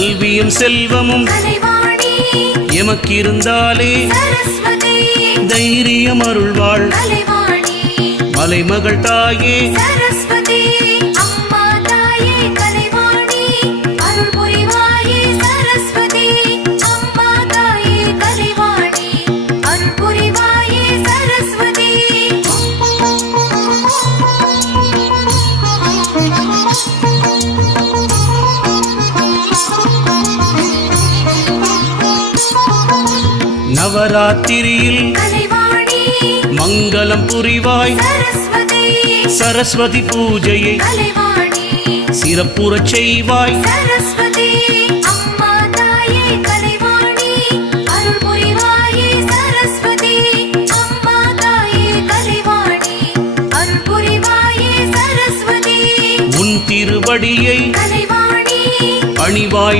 கல்வியும் செல்வமும் எமக்கிருந்தாலே தைரியம் அருள்வாள். மலைமகள் தாயே நவராத்திரியில் மங்களம் புரிவாய். சரஸ்வதி. பூஜையை சிறப்புறச் செய்வாய். உன் திருவடியை அணிவாய்